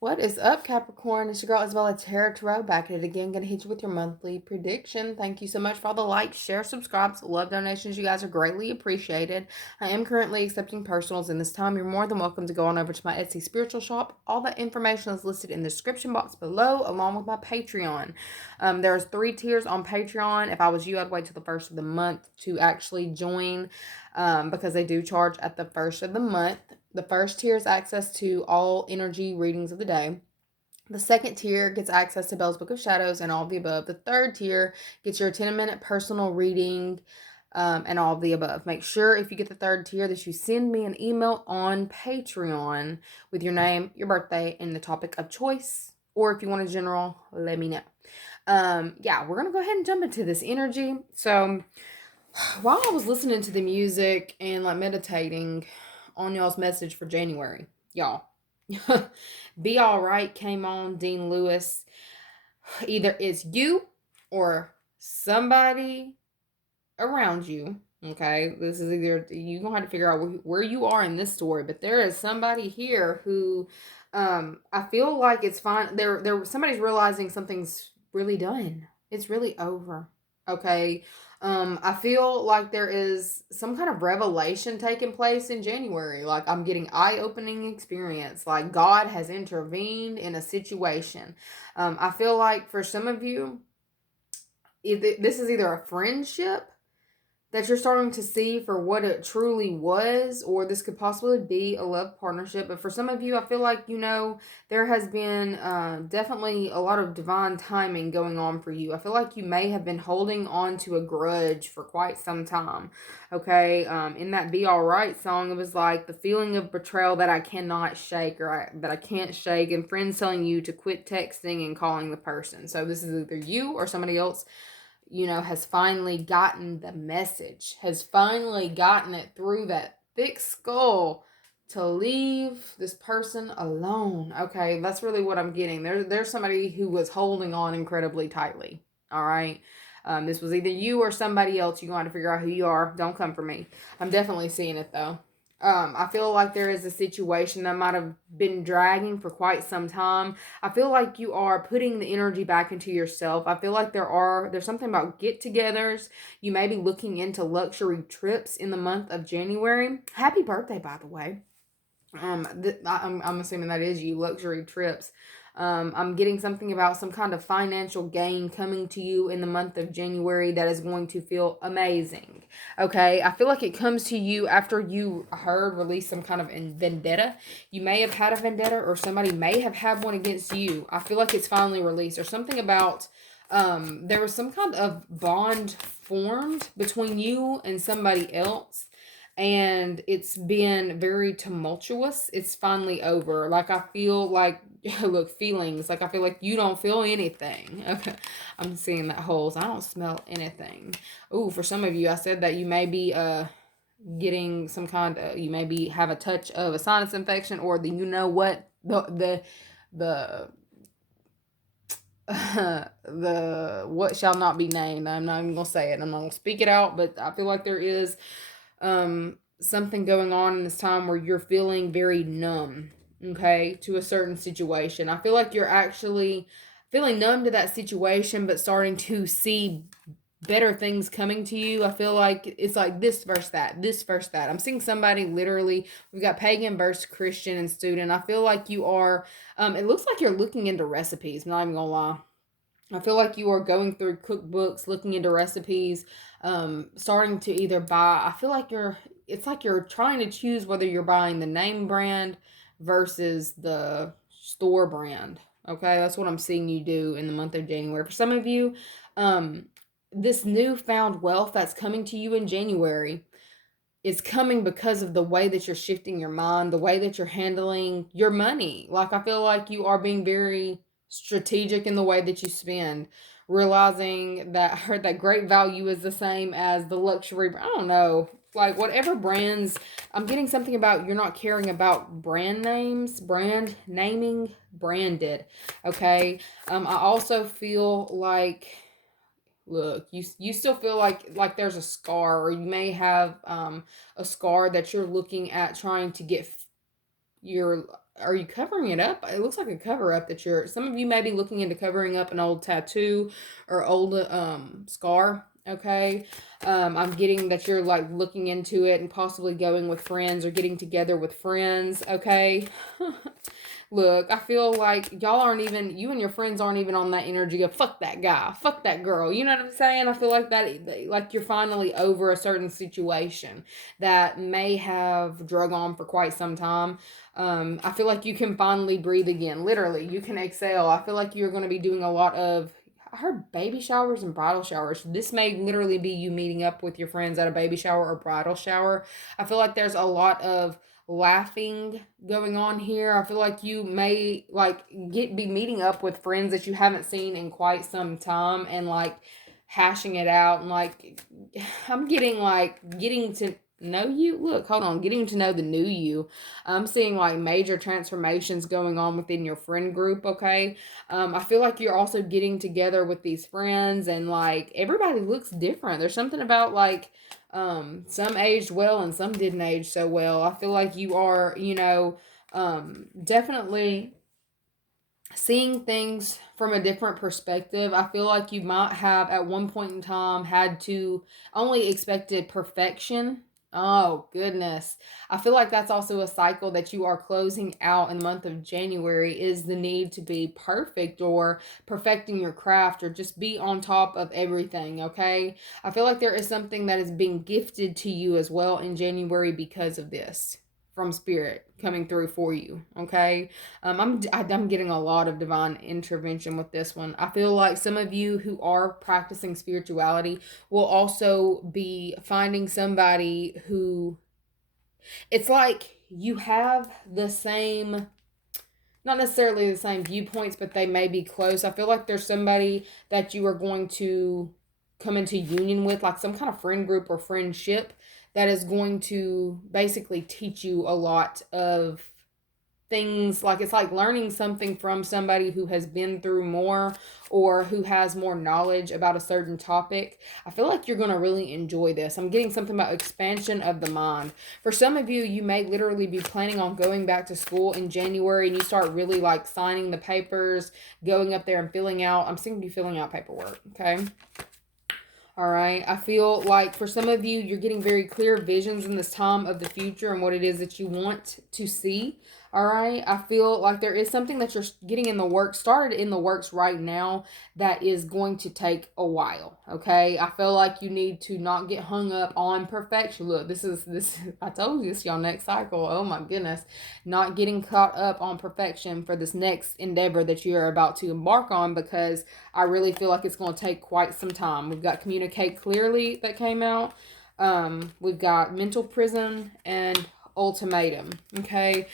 What is up, Capricorn? It's your girl Isabella Tarot back at it again. Gonna hit you with your monthly prediction. Thank you so much for all the likes, share, subscribes, love donations. You guys are greatly appreciated. I am currently accepting personals, and this time you're more than welcome to go on over to my Etsy spiritual shop. All that information is listed in the description box below, along with my Patreon. There's 3 tiers on Patreon. If I was you, I'd wait till the first of the month to actually join, because they do charge at the first of the month. The first tier is access to all energy readings of the day. The second tier gets access to Belle's Book of Shadows and all of the above. The third tier gets your 10-minute personal reading, and all of the above. Make sure if you get the third tier that you send me an email on Patreon with your name, your birthday, and the topic of choice. Or if you want a general, let me know. Yeah, we're going to go ahead and jump into this energy. So while I was listening to the music and like meditating on y'all's message for January, y'all, Be Alright came on, Dean Lewis. Either it's you or somebody around you. Okay, this is either you're gonna have to figure out where you are in this story, but there is somebody here who, I feel like it's fine. There, somebody's realizing something's really done. It's really over. Okay, I feel like there is some kind of revelation taking place in January. Like I'm getting eye-opening experience. Like God has intervened in a situation. I feel like for some of you, this is either a friendship that you're starting to see for what it truly was, or this could possibly be a love partnership. But for some of you, I feel like, there has been definitely a lot of divine timing going on for you. I feel like you may have been holding on to a grudge for quite some time. Okay. In that Be Alright song, it was like the feeling of betrayal that I cannot shake, or that I can't shake, and friends telling you to quit texting and calling the person. So this is either you or somebody else, has finally gotten the message, has finally gotten it through that thick skull to leave this person alone. Okay, that's really what I'm getting. There's somebody who was holding on incredibly tightly. All right. This was either you or somebody else. You're going to have to figure out who you are. Don't come for me. I'm definitely seeing it though. I feel like there is a situation that might have been dragging for quite some time. I feel like you are putting the energy back into yourself. I feel like there's something about get-togethers. You may be looking into luxury trips in the month of January. Happy birthday, by the way. I'm assuming that is you, luxury trips. I'm getting something about some kind of financial gain coming to you in the month of January that is going to feel amazing. Okay, I feel like it comes to you after you heard release some kind of vendetta. You may have had a vendetta, or somebody may have had one against you. I feel like it's finally released, or something about there was some kind of bond formed between you and somebody else, and it's been very tumultuous. It's finally over. Like I feel like look, feelings. Like I feel like you don't feel anything. Okay. I'm seeing that holes. I don't smell anything. Ooh, for some of you, I said that you may be getting some kind of, you may be have a touch of a sinus infection, or the the the what shall not be named. I'm not even gonna say it. I'm not gonna speak it out, but I feel like there is something going on in this time where you're feeling very numb, okay, to a certain situation. I feel like you're actually feeling numb to that situation, but starting to see better things coming to you. I feel like it's like this versus that, this versus that. I'm seeing somebody literally, we've got pagan versus Christian and student. I feel like you are, it looks like you're looking into recipes. I'm not even gonna lie. I feel like you are going through cookbooks, looking into recipes, starting to either buy. I feel like it's like you're trying to choose whether you're buying the name brand versus the store brand. Okay, that's what I'm seeing you do in the month of January. For some of you, um, this newfound wealth that's coming to you in January is coming because of the way that you're shifting your mind, the way that you're handling your money. Like I feel like you are being very strategic in the way that you spend, realizing that that great value is the same as the luxury. I don't know, like whatever brands. I'm getting something about you're not caring about brand names, brand naming, branded. Okay. I also feel like, look, you still feel like there's a scar, or you may have a scar that you're looking at trying to get your are you covering it up? It looks like a cover up that some of you may be looking into covering up an old tattoo or old scar. Okay. I'm getting that you're like looking into it and possibly going with friends or getting together with friends. Okay. Look, I feel like y'all aren't even, you and your friends aren't even on that energy of fuck that guy, fuck that girl. You know what I'm saying? I feel like like you're finally over a certain situation that may have drug on for quite some time. I feel like you can finally breathe again. Literally, you can exhale. I feel like you're going to be doing a lot of, I heard baby showers and bridal showers. This may literally be you meeting up with your friends at a baby shower or bridal shower. I feel like there's a lot of laughing going on here. I feel like you may like be meeting up with friends that you haven't seen in quite some time and like hashing it out and like I'm getting like getting to know you. Look, hold on, getting to know the new you. I'm seeing like major transformations going on within your friend group. Okay. I feel like you're also getting together with these friends and like everybody looks different. There's something about like some aged well and some didn't age so well. I feel like you are, definitely seeing things from a different perspective. I feel like you might have at one point in time had to only expected perfection. Oh, goodness. I feel like that's also a cycle that you are closing out in the month of January is the need to be perfect or perfecting your craft or just be on top of everything, okay? I feel like there is something that is being gifted to you as well in January because of this from spirit coming through for you, okay? I'm getting a lot of divine intervention with this one. I feel like some of you who are practicing spirituality will also be finding somebody who it's like you have the same, not necessarily the same viewpoints, but they may be close. I feel like there's somebody that you are going to come into union with, like some kind of friend group or friendship that is going to basically teach you a lot of things. Like it's like learning something from somebody who has been through more or who has more knowledge about a certain topic. I feel like you're going to really enjoy this. I'm getting something about expansion of the mind. For some of you, you may literally be planning on going back to school in January and you start really like signing the papers, going up there and filling out. I'm seeing you filling out paperwork, okay? All right. I feel like for some of you, you're getting very clear visions in this time of the future and what it is that you want to see. All right. I feel like there is something that you're getting in the works, started in the works right now that is going to take a while. Okay. I feel like you need to not get hung up on perfection. Look, this, I told you this, y'all, next cycle. Oh my goodness. Not getting caught up on perfection for this next endeavor that you're about to embark on because I really feel like it's going to take quite some time. We've got Communicate Clearly that came out. We've got Mental Prison and Ultimatum. Okay.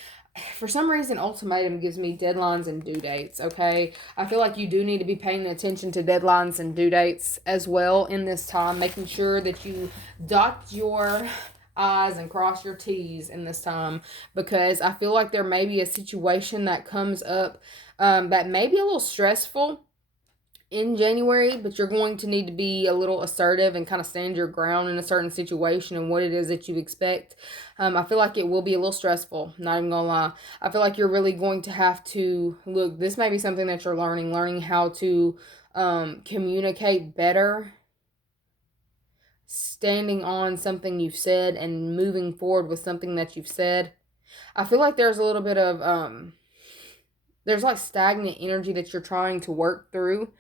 For some reason, Ultimatum gives me deadlines and due dates. Okay. I feel like you do need to be paying attention to deadlines and due dates as well in this time, making sure that you dot your I's and cross your T's in this time because I feel like there may be a situation that comes up that may be a little stressful in January, but you're going to need to be a little assertive and kind of stand your ground in a certain situation and what it is that you expect. I feel like it will be a little stressful, not even gonna lie. I feel like you're really going to have to look, this may be something that you're learning how to communicate better, standing on something you've said and moving forward with something that you've said. I feel like there's a little bit of there's like stagnant energy that you're trying to work through,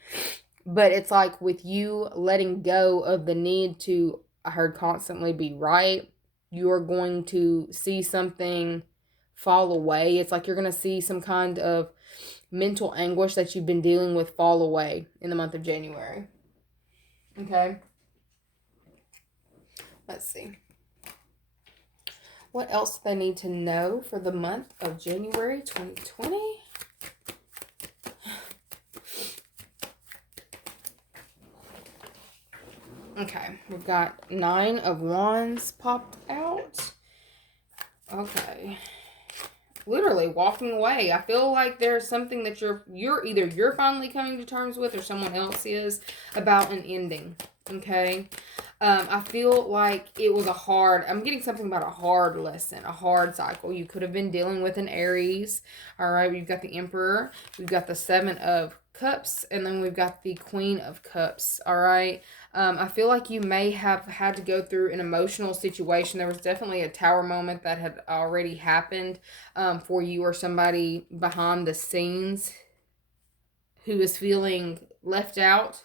but it's like with you letting go of the need to, I heard, constantly be right, you're going to see something fall away. It's like you're going to see some kind of mental anguish that you've been dealing with fall away in the month of January. Okay. Let's see. What else do they need to know for the month of January 2020? Okay, we've got 9 of Wands popped out. Okay. literally walking away. I feel like there's something that you're finally coming to terms with, or someone else is, about an ending. Okay. I feel like it was I'm getting something about a hard lesson, a hard cycle. You could have been dealing with an Aries. All right. We've got the Emperor. We've got the Seven of Cups. And then we've got the Queen of Cups. All right. I feel like you may have had to go through an emotional situation. There was definitely a tower moment that had already happened for you or somebody behind the scenes who is feeling left out.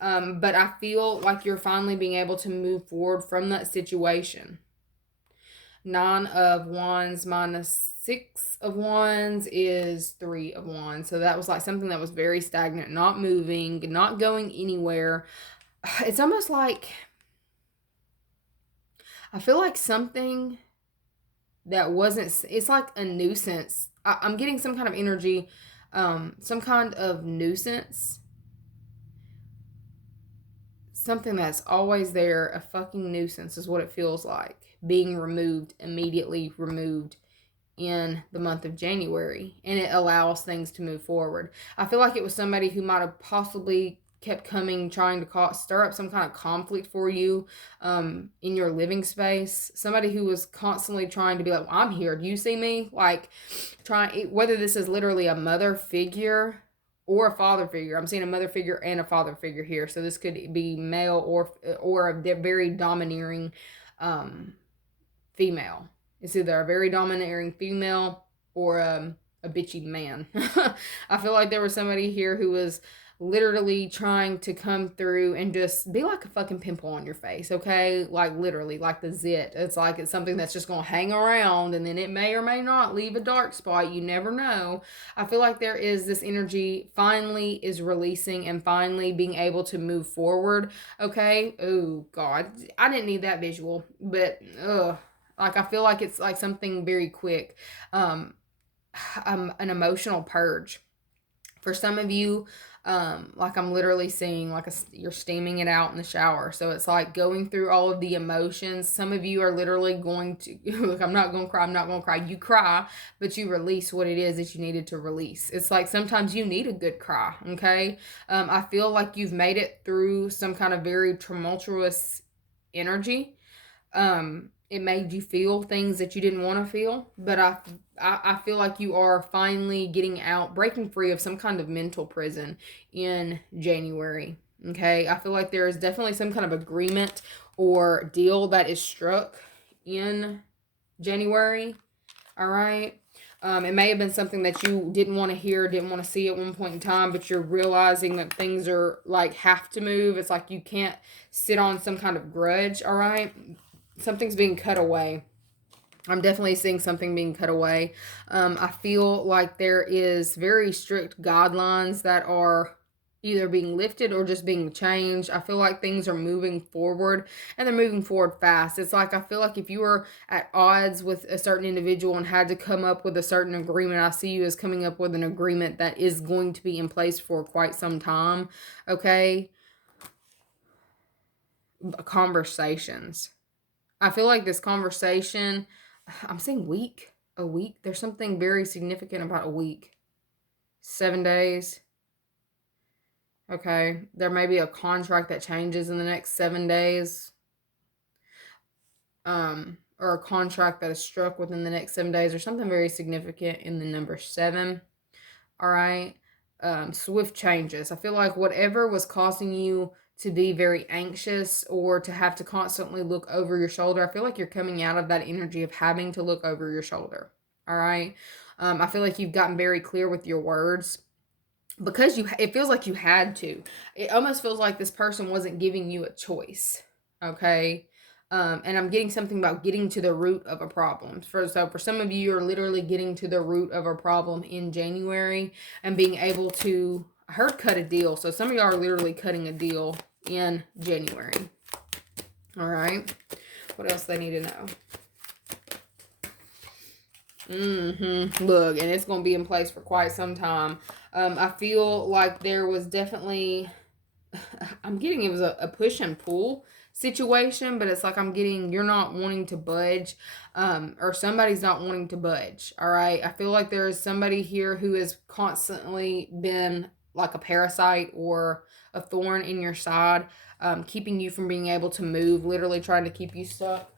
But I feel like you're finally being able to move forward from that situation. 9 of Wands minus 6 of Wands is 3 of Wands. So that was like something that was very stagnant, not moving, not going anywhere. It's almost like, I feel like something that wasn't, it's like a nuisance. I'm getting some kind of energy, some kind of nuisance. Something that's always there, a fucking nuisance is what it feels like. Being removed, immediately removed in the month of January. And it allows things to move forward. I feel like it was somebody who might have possibly kept coming, trying to stir up some kind of conflict for you in your living space. Somebody who was constantly trying to be like, well, I'm here. Do you see me? Like, whether this is literally a mother figure or a father figure. I'm seeing a mother figure and a father figure here. So this could be male or a very domineering female. It's either a very domineering female or a bitchy man. I feel like there was somebody here who was literally trying to come through and just be like a fucking pimple on your face, okay? Like literally, like the zit. It's like it's something that's just gonna hang around and then it may or may not leave a dark spot. You never know. I feel like there is this energy finally is releasing and finally being able to move forward, okay? Oh God, I didn't need that visual, but like I feel like it's like something very quick, an emotional purge. For some of you, like I'm literally seeing like you're steaming it out in the shower. So it's like going through all of the emotions. Some of you are literally going to, look, I'm not going to cry. You cry, but you release what it is that you needed to release. It's like sometimes you need a good cry, okay? I feel like you've made it through some kind of very tumultuous energy. It made you feel things that you didn't want to feel, but I feel like you are finally getting out, breaking free of some kind of mental prison in January. Okay, I feel like there is definitely some kind of agreement or deal that is struck in January. All right. It may have been something that you didn't want to hear, didn't want to see at one point in time, but you're realizing that things are like have to move. It's like you can't sit on some kind of grudge. All right. Something's being cut away. I'm definitely seeing something being cut away. I feel like there is very strict guidelines that are either being lifted or just being changed. I feel like things are moving forward and they're moving forward fast. It's like I feel like if you were at odds with a certain individual and had to come up with a certain agreement, I see you as coming up with an agreement that is going to be in place for quite some time. Okay? Conversations. I feel like this conversation, I'm saying week, a week. There's something very significant about a week. 7 days. Okay. There may be a contract that changes in the next 7 days. Or a contract that is struck within the next 7 days, or something very significant in the number 7. All right. Swift changes. I feel like whatever was causing you to be very anxious or to have to constantly look over your shoulder, I feel like you're coming out of that energy of having to look over your shoulder. All right. I feel like you've gotten very clear with your words because it feels like you had to. It almost feels like this person wasn't giving you a choice. Okay. And I'm getting something about getting to the root of a problem. So for some of you, you're literally getting to the root of a problem in January and being able to, I heard cut a deal. So some of y'all are literally cutting a deal in January. All right. What else they need to know? Look, and it's going to be in place for quite some time. I feel like there was definitely, I'm getting it was a push and pull situation, but it's like I'm getting you're not wanting to budge, or somebody's not wanting to budge. All right. I feel like there is somebody here who has constantly been like a parasite or a thorn in your side, keeping you from being able to move, literally trying to keep you stuck.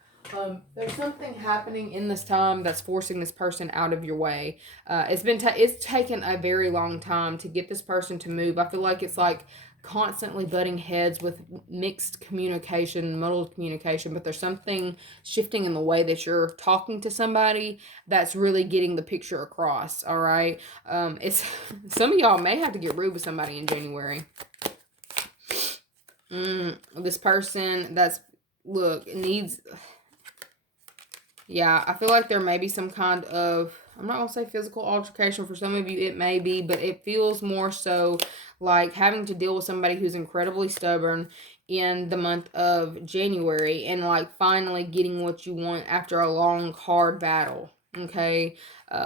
There's something happening in this time that's forcing this person out of your way. It's taken a very long time to get this person to move. I feel like it's like constantly butting heads with mixed communication, muddled communication, but there's something shifting in the way that you're talking to somebody that's really getting the picture across. All right. It's some of y'all may have to get rude with somebody in January. This person that's needs. Yeah, I feel like there may be some kind of, I'm not going to say physical altercation. For some of you, it may be, but it feels more so like having to deal with somebody who's incredibly stubborn in the month of January and like finally getting what you want after a long, hard battle. Okay.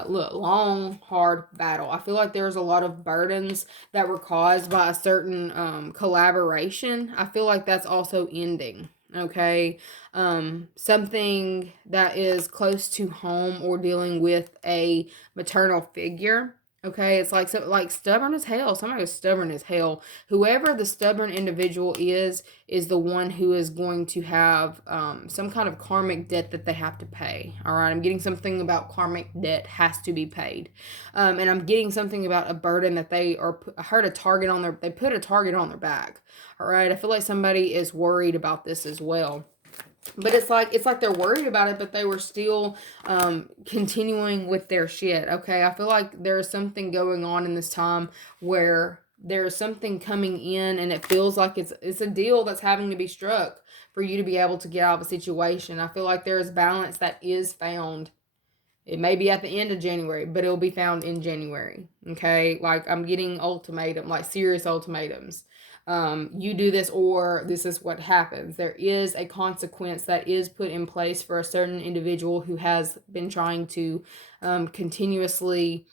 Long, hard battle. I feel like there's a lot of burdens that were caused by a certain collaboration. I feel like that's also ending. Okay. Something that is close to home or dealing with a maternal figure. Okay, it's like stubborn as hell. Somebody who's stubborn as hell. Whoever the stubborn individual is the one who is going to have some kind of karmic debt that they have to pay. All right, I'm getting something about karmic debt has to be paid, and I'm getting something about a burden that they are. I heard a target on their. They put a target on their back. All right, I feel like somebody is worried about this as well. But it's like they're worried about it, but they were still continuing with their shit. Okay, I feel like there's something going on in this time where there's something coming in, and it feels like it's a deal that's having to be struck for you to be able to get out of a situation. I feel like there is balance that is found. It may be at the end of January, but it'll be found in January. Okay, like I'm getting ultimatum, like serious ultimatums. You do this or this is what happens. There is a consequence that is put in place for a certain individual who has been trying to continuously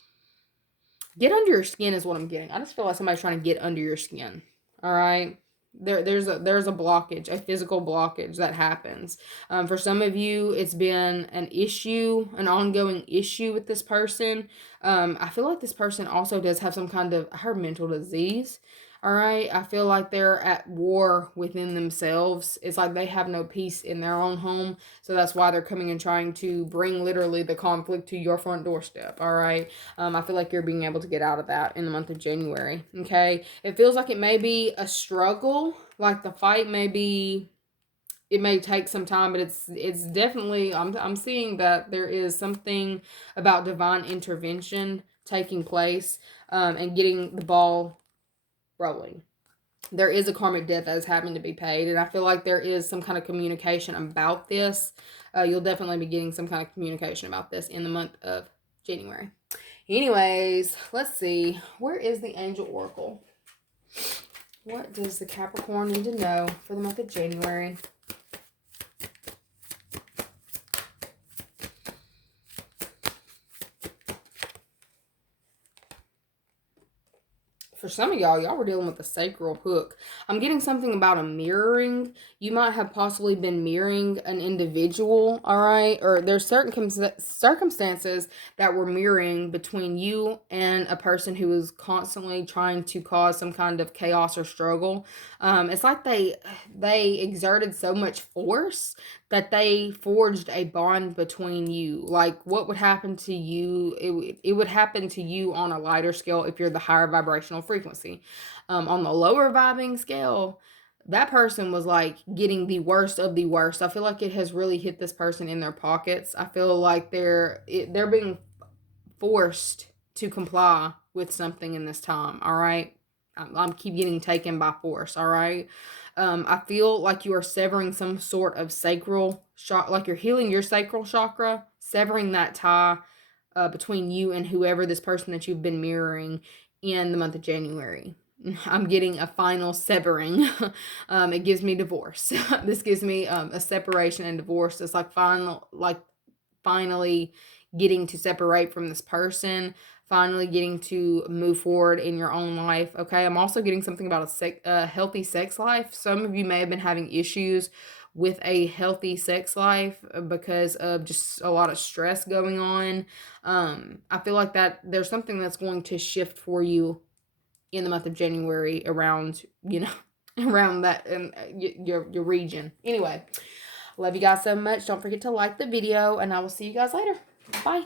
get under your skin is what I'm getting. I just feel like somebody's trying to get under your skin. All right. There's a blockage, a physical blockage that happens. For some of you, it's been an issue, an ongoing issue with this person. I feel like this person also does have some kind of, I heard mental disease. All right. I feel like they're at war within themselves. It's like they have no peace in their own home. So that's why they're coming and trying to bring literally the conflict to your front doorstep. All right. I feel like you're being able to get out of that in the month of January. Okay. It feels like it may be a struggle. Like the fight may be, it may take some time, but it's definitely, I'm seeing that there is something about divine intervention taking place, and getting the ball rolling. There is a karmic debt that is having to be paid, and I feel like there is some kind of communication about this. You'll definitely be getting some kind of communication about this in the month of January. Anyways, let's see. Where is the Angel Oracle? What does the Capricorn need to know for the month of January? For some of y'all were dealing with a sacral hook. I'm getting something about a mirroring. You might have possibly been mirroring an individual, all right? Or there's certain circumstances that were mirroring between you and a person who was constantly trying to cause some kind of chaos or struggle. It's like they exerted so much force that they forged a bond between you. Like what would happen to you, it would happen to you on a lighter scale if you're the higher vibrational frequency. On the lower vibing scale, that person was like getting the worst of the worst. I feel like it has really hit this person in their pockets. I feel like they're being forced to comply with something in this time. All right. I'm keep getting taken by force. All right. I feel like you are severing some sort of sacral chakra, like you're healing your sacral chakra, severing that tie between you and whoever this person that you've been mirroring in the month of January. I'm getting a final severing. It gives me divorce. This gives me a separation and divorce. It's like finally getting to separate from this person, finally getting to move forward in your own life. Okay, I'm also getting something about a healthy sex life. Some of you may have been having issues with a healthy sex life because of just a lot of stress going on. I feel like that there's something that's going to shift for you in the month of January around, around that and your region. Anyway, love you guys so much. Don't forget to like the video, and I will see you guys later. Bye.